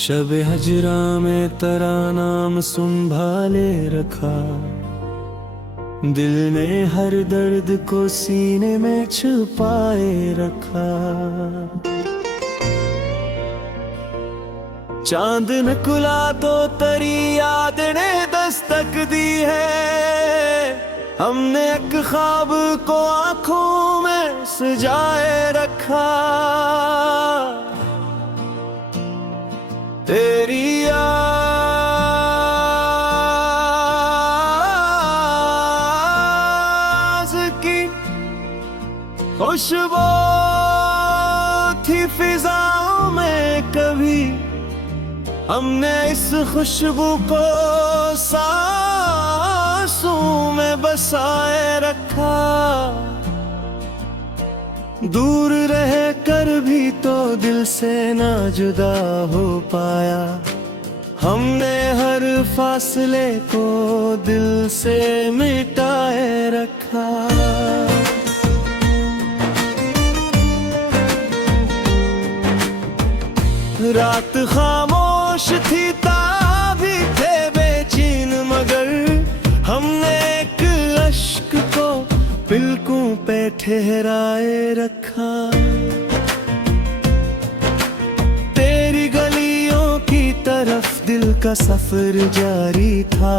शब हजरा में तेरा नाम संभाले रखा, दिल ने हर दर्द को सीने में छुपाए रखा। चांद निकला तो तेरी याद ने दस्तक दी है, हमने एक ख्वाब को आंखों में सजाए रखा। तेरी की खुशबू थी फिजाओं में कभी, हमने इस खुशबू को सांसों में बसाए रखा। दूर रह कर भी तो दिल से ना जुदा हो पाया, हमने हर फासले को दिल से मिटाए रखा। रात खामोश थी ताबी थे बेचैन, मगर हमने एक अश्क को पलकों पे ठहराए रखा। तेरी गलियों की तरफ दिल का सफर जारी था,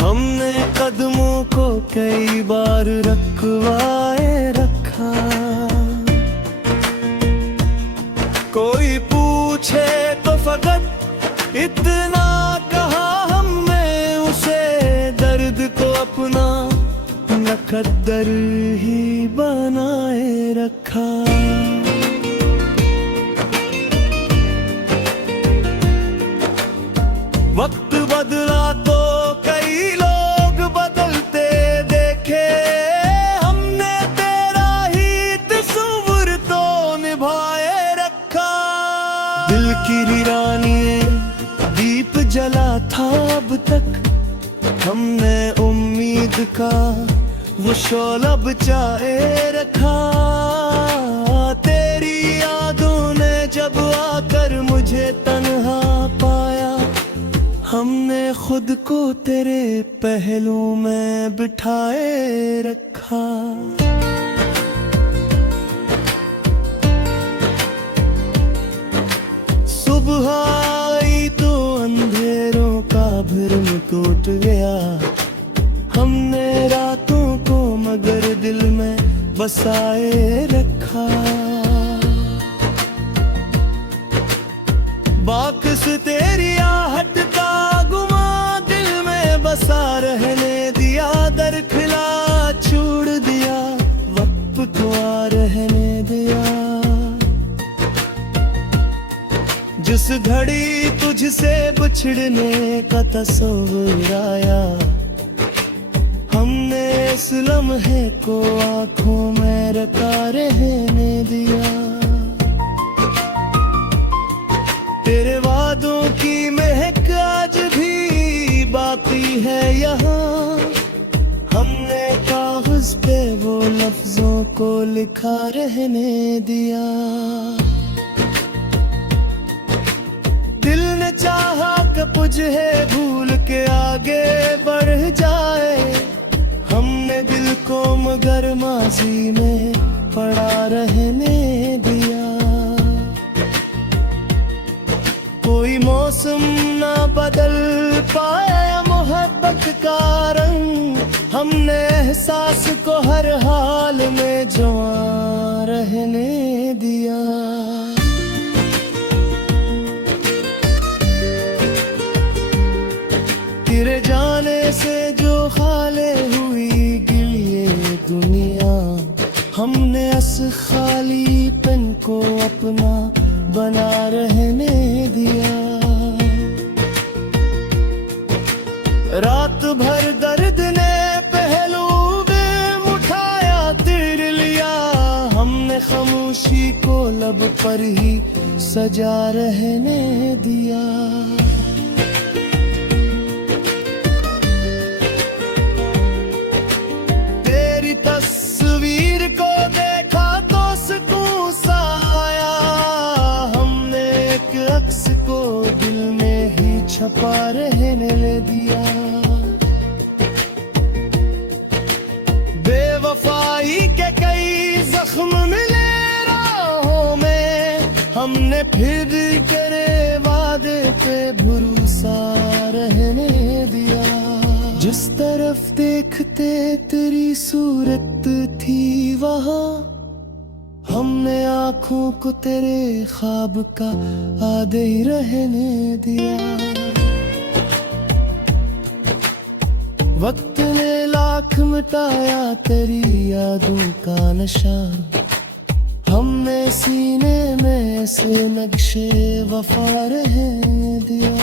हमने कदमों को कई बार रखवाए रखा। कोई पूछे तो फकत इतना कहा हमने उसे, दर्द को अपना मुकद्दर ही बनाए रखा। वक्त बदला तो कई लोग बदलते देखे, हमने तेरा ही तस्वीर तो निभाए रखा। दिल की वीरानी दीप जला था अब तक, हमने उम्मीद का वो शोला बचाए रखा। तेरी यादों ने जब आकर मुझे तन्हा पाया, हमने खुद को तेरे पहलू में बिठाए रखा। सुबह आई तो अंधेरों का भ्रम टूट गया, हमने रातों को मगर दिल में बसाए रखा। बाकस तेरी आहट का गुमा दिल में बसा रहने दिया, दरखिला छोड़ दिया वक्त को आ रहने दिया। जिस घड़ी तुझसे बिछड़ने का तस्वीर आया, हमने इस लम्हे को आंखों में रखा रहने दिया। तेरे वादों की महक आज भी बाकी है यहाँ, हमने कागज पे वो लफ्जों को लिखा रहने दिया। दिल ने चाहा कि तुझे भूल के आगे बढ़ जाए, हमने दिल को मगर माजी में पड़ा रहने दिया। कोई मौसम ना बदल पाया मोहब्बत का रंग, हमने एहसास को हर हाल में जवां रहने दिया। तेरे जाने से जो खाले हुई गिलिए दुनिया, हमने इस खालीपन को अपना बना रहने दिया। रात भर दर्द ने पहलू में उठाया तिर लिया, हमने खामोशी को लब पर ही सजा रहने दिया। तस्वीर को देखा तो सुकून सा आया, हमने एक अक्स को रहने दिया। बेवफाई के कई जख्म मिले राहों में, हमने फिर करे वादे पे भरोसा रहने दिया। जिस तरफ देखते तेरी सूरत थी वहाँ, हमने आँखों को तेरे ख्वाब का आधे ही रहने दिया। वक्त ने लाख मिटाया तेरी यादों का नशा, हमने सीने में से नक्शे वफा रहने दिया।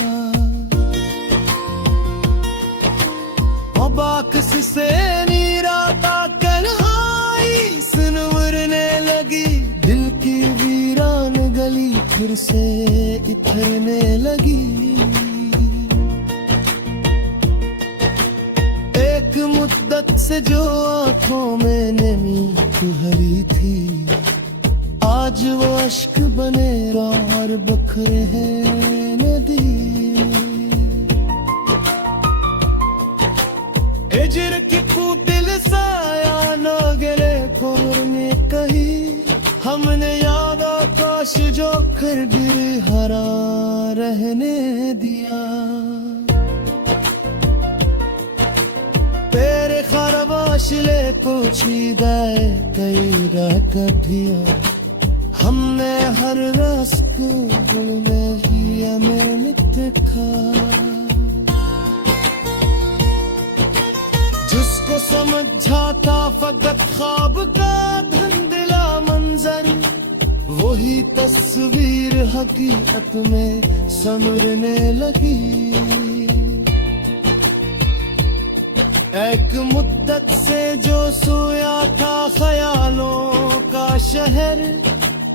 बाकस से नीराता कन्हाई सुनवरने लगी, दिल की वीरान गली फिर से इथरने लगी। एक मुद्दत से जो आंखों में नमी उभरी थी, आज वो अश्क बने और बखरे हैं नदी। हिजर की दिल साया न गिरे कोर में कही, हमने याद आकाश जो कर गिर हरा रहने दिया। तेरे खरवाशिले पोछीदाए कई रात भी, हमने हर रास्ते में ही अमृत खा। जिसको समझाता फकत ख्वाब का धुंधला मंजर, वही तस्वीर हकीकत में संवरने लगी। एक मुद्दत से जो सोया था ख्यालों का शहर,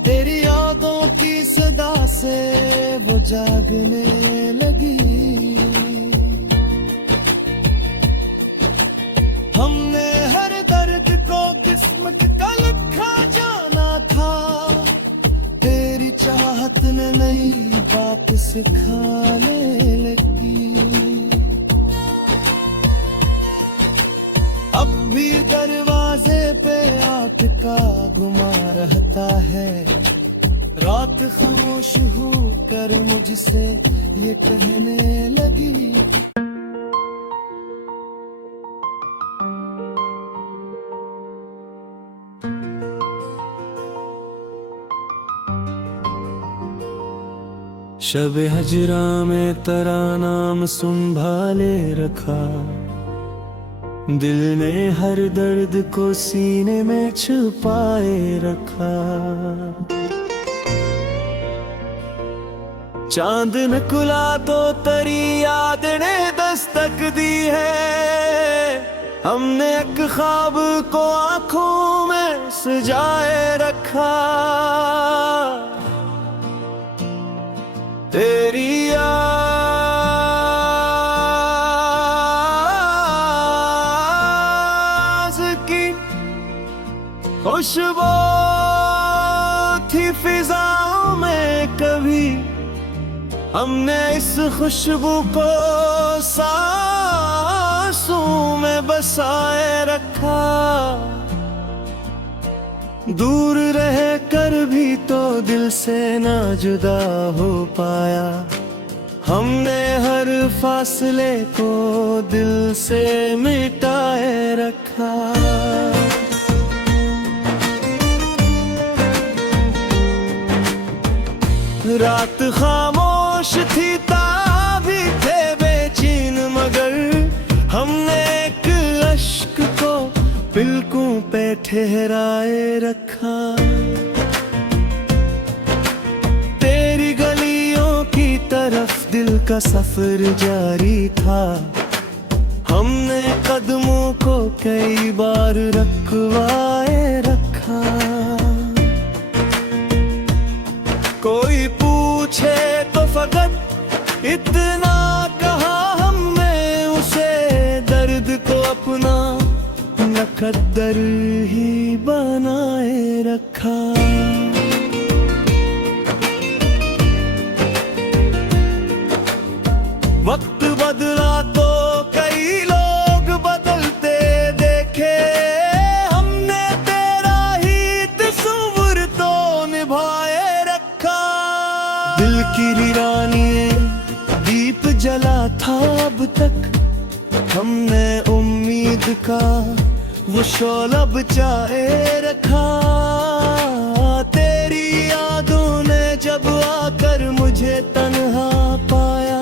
तेरी यादों की सदा से वो जागने लगी। हमने हर दर्द को किस्मत का लिखा जाना था, तेरी चाहत ने नई बात सिखाने लगी। अब भी दरवाजे पे अटका गुमा रहता है, रात खामोश हो कर मुझसे ये कहने लगी। शब हजरा में तेरा नाम संभाले रखा, दिल ने हर दर्द को सीने में छुपाए रखा। चांद निकला तो तेरी याद ने दस्तक दी है, हमने एक ख्वाब को आंखों में सजाए रखा। तेरी खुशबू थी फिजाओं में कभी, हमने इस खुशबू को सांसों में बसाए रखा। दूर रह कर भी तो दिल से ना जुदा हो पाया, हमने हर फासले को दिल से मिटाए रखा। रात खामोश थी ताबी थे बेचैन, मगर हमने एक अश्क को पलकों पे ठहराए रखा। तेरी गलियों की तरफ दिल का सफर जारी था, हमने कदमों को कई बार रखवाए रखा। कोई पूछे तो फकत इतना कहा हमने उसे, दर्द को अपना मुकद्दर ही बनाए रखा। वक्त बदला तो कई लोग बदलते देखे, हमने तेरा ही तस्वीर तो निभाए रखा। दिल की वीरानी दीप जला था अब तक, हमने उम्मीद का वो शोला बचाए रखा। तेरी यादों ने जब आकर मुझे तन्हा पाया,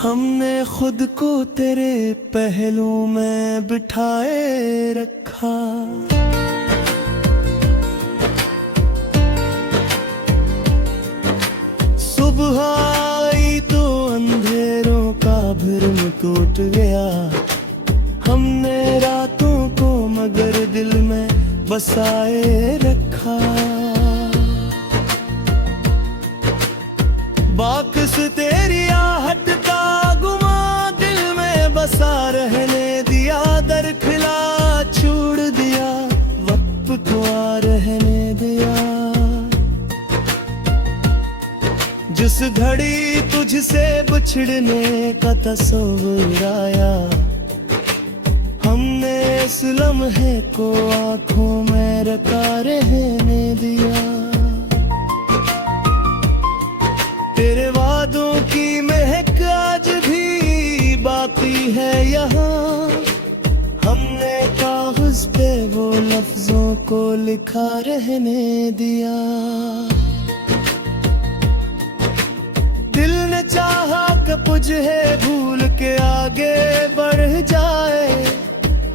हमने खुद को तेरे पहलू में बिठाए रखा। सुबह आई तो अंधेरों का भ्रम टूट गया, हमने रातों को मगर दिल में बसाए रखा। बाकस तेरी आहट का गुमा दिल में बसा रहने दिया, दर खिला छोड़ दिया, वक्त को आ रहने दिया। जिस घड़ी तुझसे बिछड़ने का तस्वीर आया, हमने इस लम्हे को आंखों में रखा रहने दिया। तेरे वादों की महक आज भी बाकी है यहाँ, हमने कागज पे वो लफ्जों को लिखा रहने दिया। दिल ने चाहा कि तुझे भूल के आगे बढ़ जाए,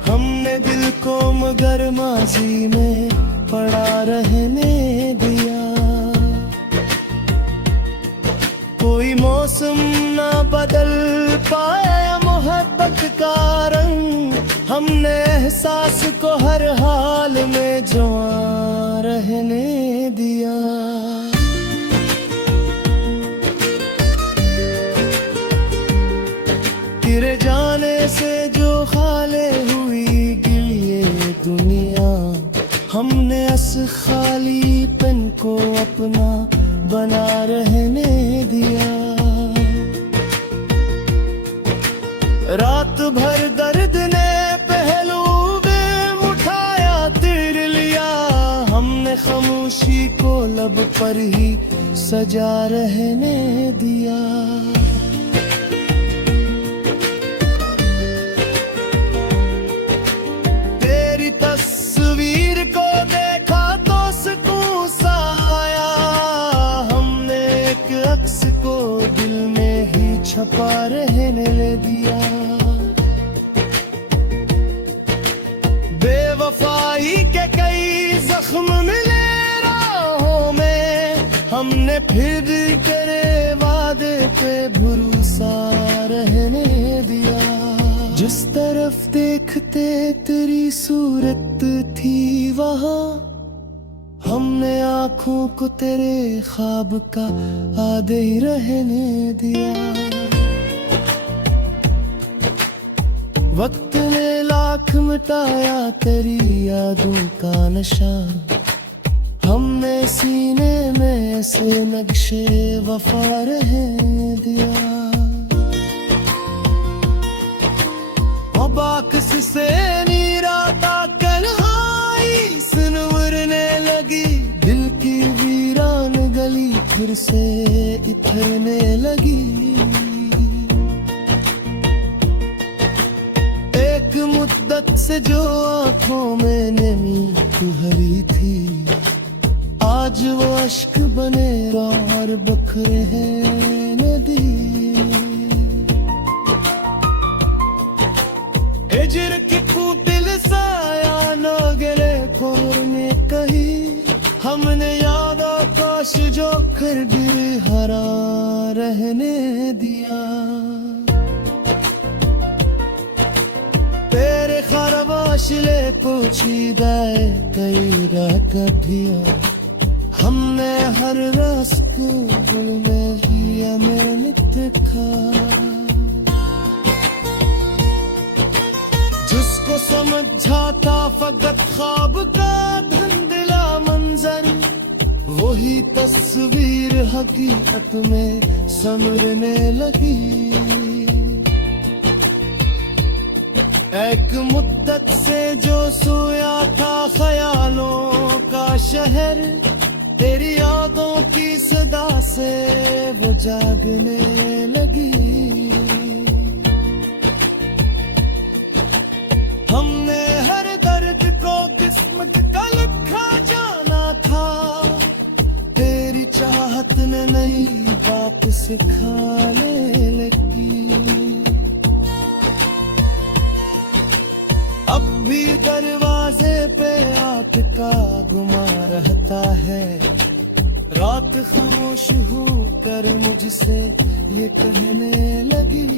हमने दिल को मगर माजी में पड़ा रहने दिया। कोई मौसम ना बदल पाया मोहब्बत का रंग, हमने एहसास को हर हाल में जवां रहने दिया। तेरे जाने से जो खाले हुई गिलिए दुनिया, हमने इस खालीपन को अपना बना रहने दिया। रात भर दर्द ने पहलू में उठाया तिर लिया, हमने खामोशी को लब पर ही सजा रहने दिया। तेरी तस्वीर को देखा तो सुकून सा आया, हमने एक अक्स को दिल में ही छपा रहने दिया। बेवफाई के कई जख्म मिले राहों में, हमने फिर करे वादे पे भरोसा रहने दिया। जिस तरफ देखते तेरी सूरत थी वहाँ, हमने आँखों को तेरे ख्वाब का आधे ही रहने दिया। वक्त ने लाख मिटाया तेरी यादों का नशा, हमने सीने में ऐसे नक्शे वफा रहने दिया। बाकस से नीराता कन्हाई सुनवरने लगी, दिल की वीरान गली फिर से इथरने लगी। एक मुद्दत से जो आंखों में नमी तुहरी थी, आज वो अश्क बने और बखरे हैं नदी। हिजर की दिल साया न गिरे खोर ने कही, हमने याद आकाश जो कर गिर हरा रहने दिया। तेरे खरबाशले पोछीदा कई रात दिया, हमने हर रास्ते दिल में ही अमृत देखा। जिसको समझा था फकत ख्वाब का धुंधला मंजर, वही तस्वीर हकीकत में समरने लगी। एक मुद्दत से जो सोया था ख्यालों का शहर, तेरी यादों की सदा से वो जागने लगी। हमने हर दर्द को किस्मत का लिखा जाना था, तेरी चाहत ने नई बात सिखाने लगी। अब भी दरवाजे पे आपका गुमा रहता है, रात खामोश हो कर मुझसे ये कहने लगी।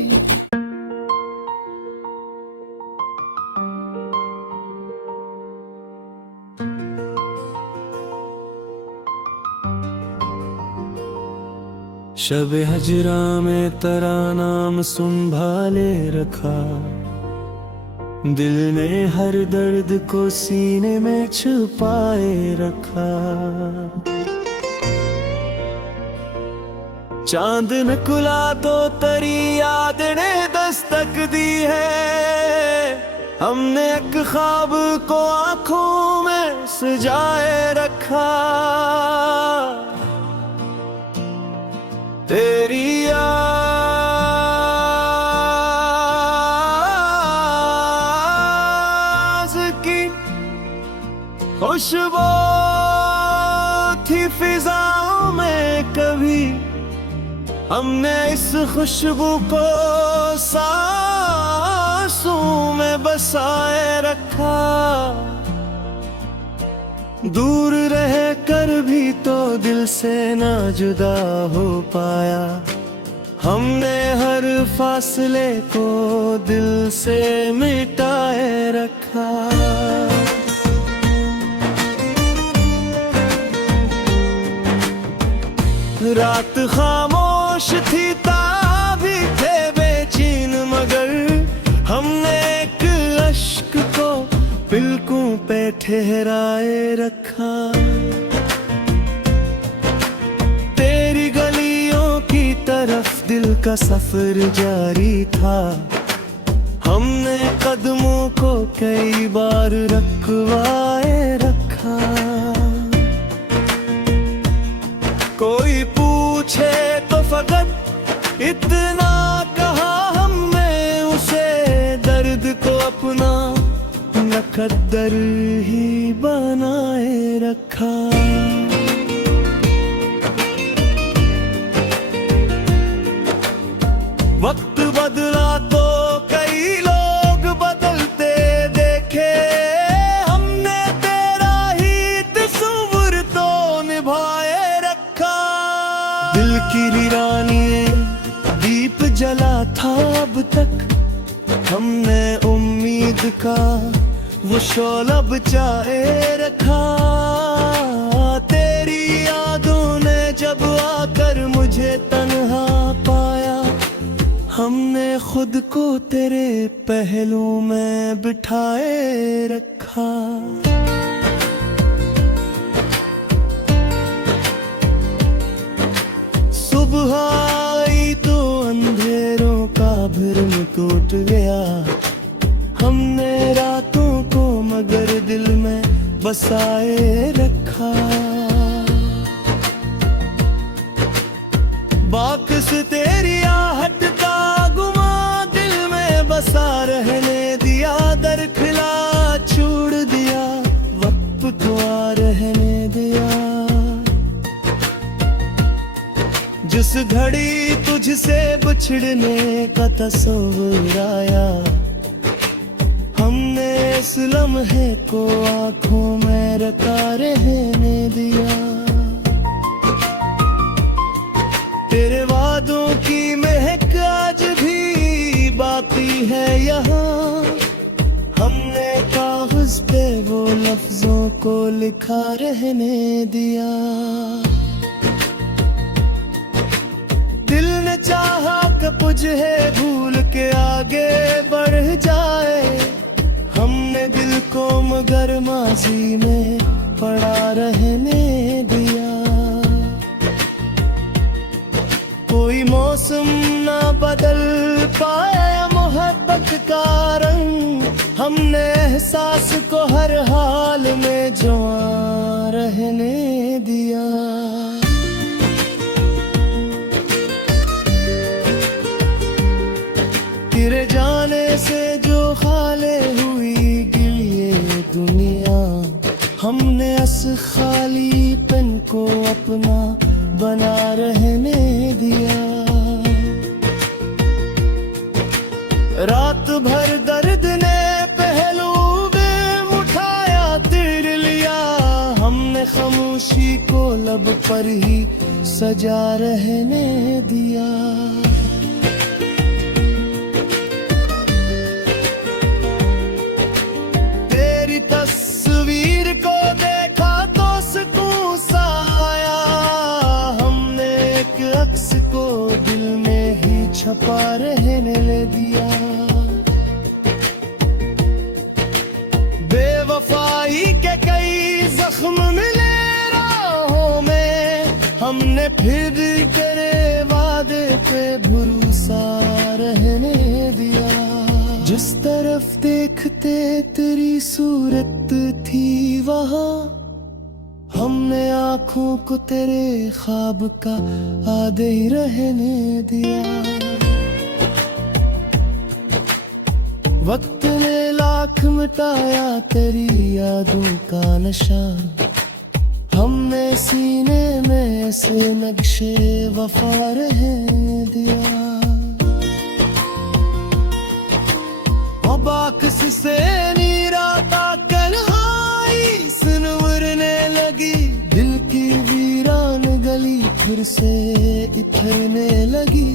शब हजरा में तेरा नाम संभाले रखा, दिल ने हर दर्द को सीने में छुपाए रखा। चांद निकला तो तेरी याद ने दस्तक दी है, हमने एक ख्वाब को आंखों में सजाए रखा। तेरी खुशबू थी फिजाओं में कभी, हमने इस खुशबू को सांसों में बसाए रखा। दूर रह कर भी तो दिल से ना जुदा हो पाया, हमने हर फासले को दिल से मिटाए रखा। रात खामोश थी ताबी थे बेचैन, मगर हमने एक अश्क को पलकों पे ठहराए रखा। तेरी गलियों की तरफ दिल का सफर जारी था, हमने कदमों को कई बार रखवाए रखा। कोई पूछे तो फकत इतना कहा हमने उसे, दर्द को अपना मुकद्दर ही बनाए रखा। वक्त बदला तो कई लोग बदलते देखे, हमने तेरा ही तस्वीर तो निभाए। दिल की वीरानी दीप जला था अब तक, हमने उम्मीद का वो शोला बचाए रखा। तेरी यादों ने जब आकर मुझे तन्हा पाया, हमने खुद को तेरे पहलू में बिठाए रखा। सुबह आई तो अंधेरों का भ्रम टूट गया, हमने रातों को मगर दिल में बसाए रखा। बाकस तेरी आहट का गुमा दिल में बसा रहने दिया, दरखिला छोड़ दिया वक्त को आ रहने दिया। जिस घड़ी तुझसे बिछड़ने का तस्वीर आया, हमने इस लम्हे को आंखों में रखा रहने दिया। तेरे वादों की महक आज भी बाकी है यहाँ, हमने कागज पे वो लफ्जों को लिखा रहने दिया। दिल ने चाहा कि तुझे भूल के आगे बढ़ जाए, हमने दिल को मगर माजी में पड़ा रहने दिया। कोई मौसम ना बदल पाया मोहब्बत का रंग, हमने एहसास को हर हाल में जवां रहने दिया। तेरे जाने से जो खाले हुई गिल ये दुनिया, हमने अस खालीपन को अपना बना रहने दिया। रात भर दर्द ने पहलू में उठाया तिर लिया, हमने खामोशी को लब पर ही सजा रहने दिया। तेरी तस्वीर को देखा तो सुकून सा आया, हमने एक अक्स को दिल में ही छपा रहने दिया। बेवफाई के कई जख्म मिले राहों में, हमने फिर तेरे वादे पे भरोसा रहने दिया। जिस तरफ देखते तेरी सूरत थी वहाँ, हमने आँखों को तेरे ख्वाब का आधे ही रहने दिया। वक्त ने लाख मिटाया तेरी यादों का नशा, हमने सीने में ऐसे नक्शे वफा रहने दिया। बाकस से नीराता कन्हाई सुनवरने लगी, दिल की वीरान गली फिर से इथरने लगी।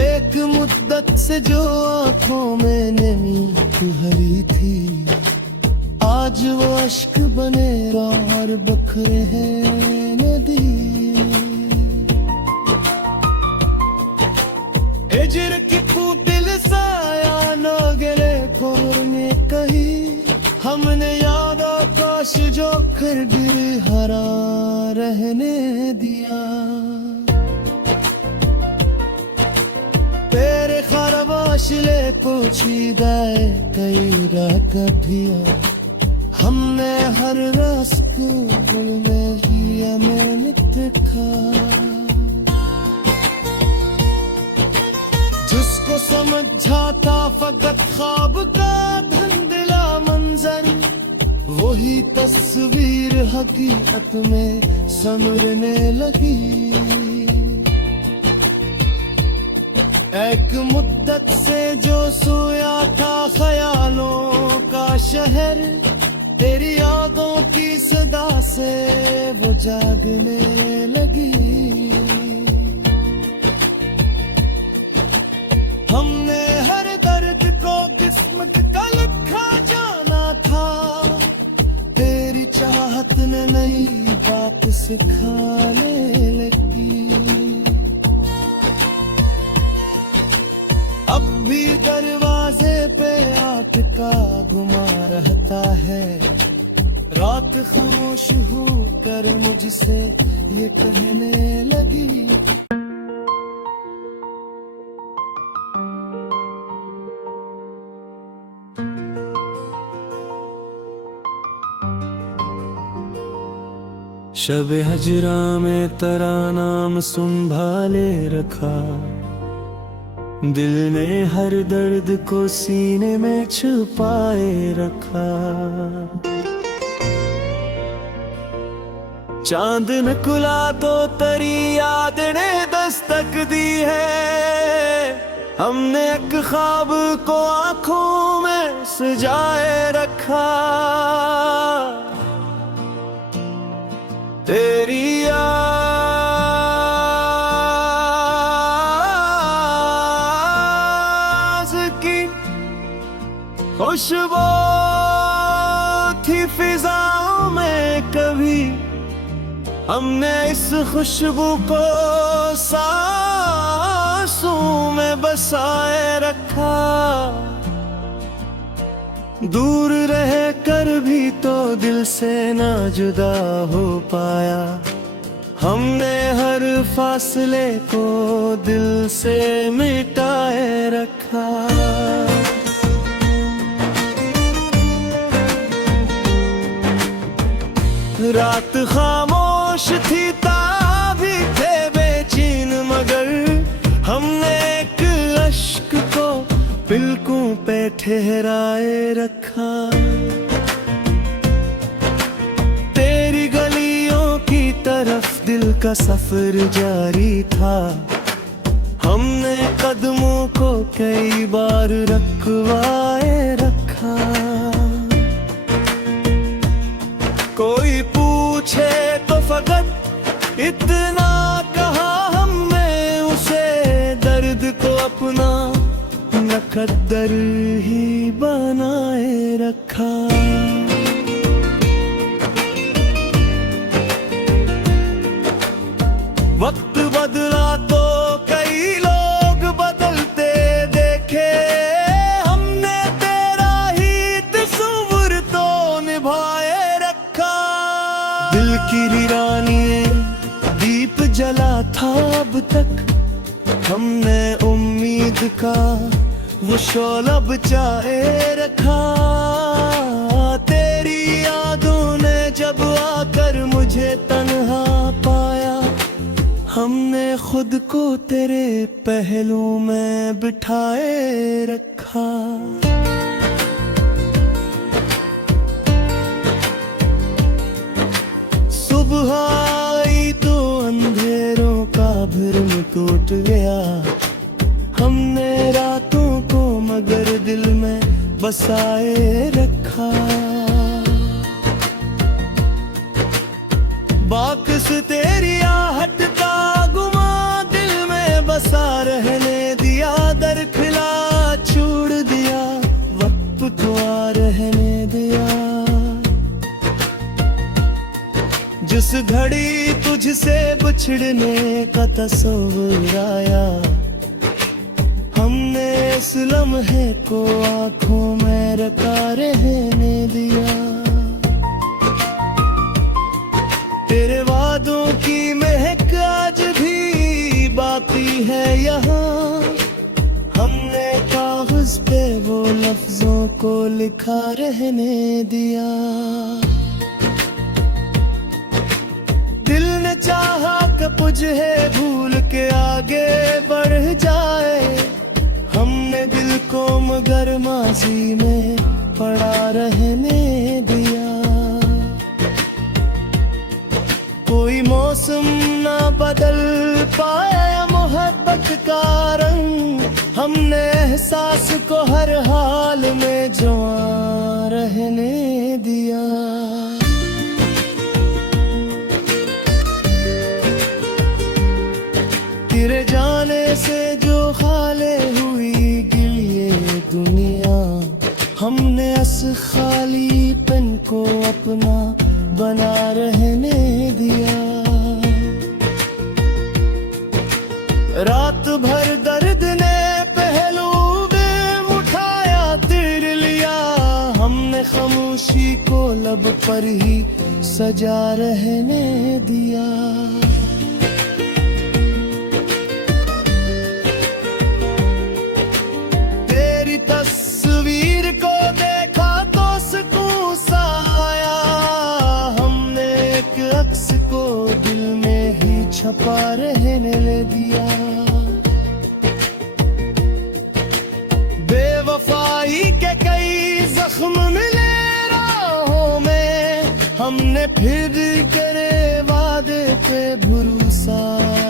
एक मुद्दत से जो आंखों में नमी भरी थी, आज वो अश्क बने और बखरे हैं नदी। हिजर की दिल साया न गिरे खोरने कही, हमने याद आकाश जो कर गिर हरा रहने दिया। तेरे खरवाशले पोछीदाए कई रात कभिया, हमने हर रास्ते में ही अमानत खा। जिसको समझा था फकत ख्वाब का धुंधला मंजर, वही तस्वीर हकीकत में संवरने लगी। एक मुद्दत से जो सोया था ख्यालों का शहर, तेरी यादों की सदा से वो जागने लगी। हमने हर दर्द को किस्मत का लिखा जाना था, तेरी चाहत ने नई बात सिखाने लगी। अब भी दरवाजे पे आटका घुमा रहता है, रात खामोश हो कर मुझसे ये कहने लगी। शब हजरा में तेरा नाम संभाले रखा, दिल ने हर दर्द को सीने में छुपाए रखा। चांद निकला तो तेरी याद ने दस्तक दी है, हमने एक ख्वाब को आंखों में सजाए रखा। तेरी खुशबू थी फिजाओं में कभी, हमने इस खुशबू को सांसों में बसाए रखा। दूर रह कर भी तो दिल से ना जुदा हो पाया, हमने हर फासले को दिल से मिटाए रखा। रात खामोश थी, ताबी थे बेचैन, मगर हमने एक अश्क को पलकों पे ठहराए रखा। तेरी गलियों की तरफ दिल का सफर जारी था, हमने कदमों को कई बार रखवाए रखा। कोई पूछे तो फकत इतना कहा हमने उसे, दर्द को अपना मुकद्दर ही बनाए रखा। वक्त बदला तो कई लोग बदलते देखे, हमने तेरा ही तस्वीर तो निभाए रखा। दिल की वीरानी दीप जला था अब तक, हमने उम्मीद का वो शोला बचाए रखा। तेरी यादों ने जब आकर मुझे तन्हा पाया, हमने खुद को तेरे पहलू में बिठाए रखा। सुबह आई तो अंधेरों का भ्रम टूट गया, हमने रातों को मगर दिल में बसाए रखा। बाकस तेरी आहट का गुमा दिल में बसा रहने दिया, दर खिला छोड़ दिया, वक्त तो आ रहने दिया। जिस घड़ी तुझसे बिछड़ने का तस्वीर आया, हमने इस लम्हे को आंखों में रखा रहने दिया। तेरे वादों की महक आज भी बाकी है यहाँ, हमने कागज पे वो लफ्जों को लिखा रहने दिया। दिल ने चाहा कि तुझे भूल के आगे बढ़ जाए, हमने दिल को मगर माजी में पड़ा रहने दिया। कोई मौसम ना बदल पाया मोहब्बत का रंग, हमने एहसास को हर हाल में जवां रहने दिया। तेरे जाने से जो खाले हुई गिलिए दुनिया, हमने इस खालीपन को अपना बना रहने दिया। रात भर दर्द ने पहलू में उठाया तिर लिया, हमने खामोशी को लब पर ही सजा रहने दिया। तस्वीर को देखा तो सुकून सा आया, हमने एक अक्स को दिल में ही छपा रहने दिया। बेवफाई के कई जख्म मिले राहों में, हमने फिर करे वादे पे भरोसा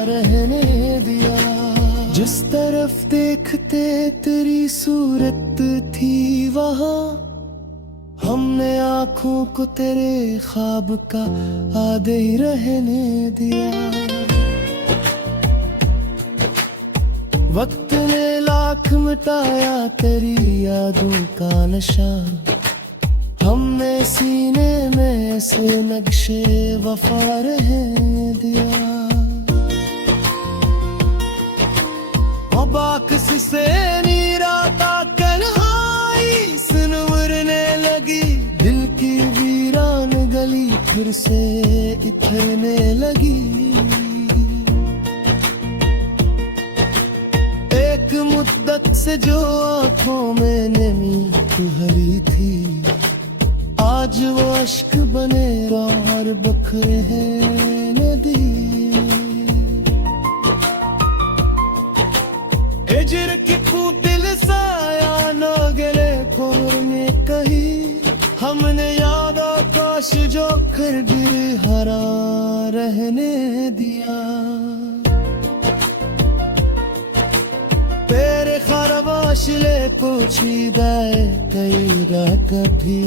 रहने दिया। जिस तरफ देखते तेरी सूरत थी वहाँ, हमने आँखों को तेरे ख्वाब का आधे ही रहने दिया। वक्त ने लाख मिटाया तेरी यादों का नशा, हमने सीने में ऐसे नक्शे वफा रहने दिया। बाकस से नीरा तन्हाई सुनवरने लगी, दिल की वीरान गली फिर से इथरने लगी। एक मुद्दत मोहब्बत से जो आंखों में नमी तू भरी थी, आज वो अश्क बने और बखरे हैं नदी। हिजर की खूब दिल साया न गले खोर में कही, हमने याद आकाश जो कर गिर हरा रहने दिया। तेरे खरवाश ले पूछी दाए कई रात भी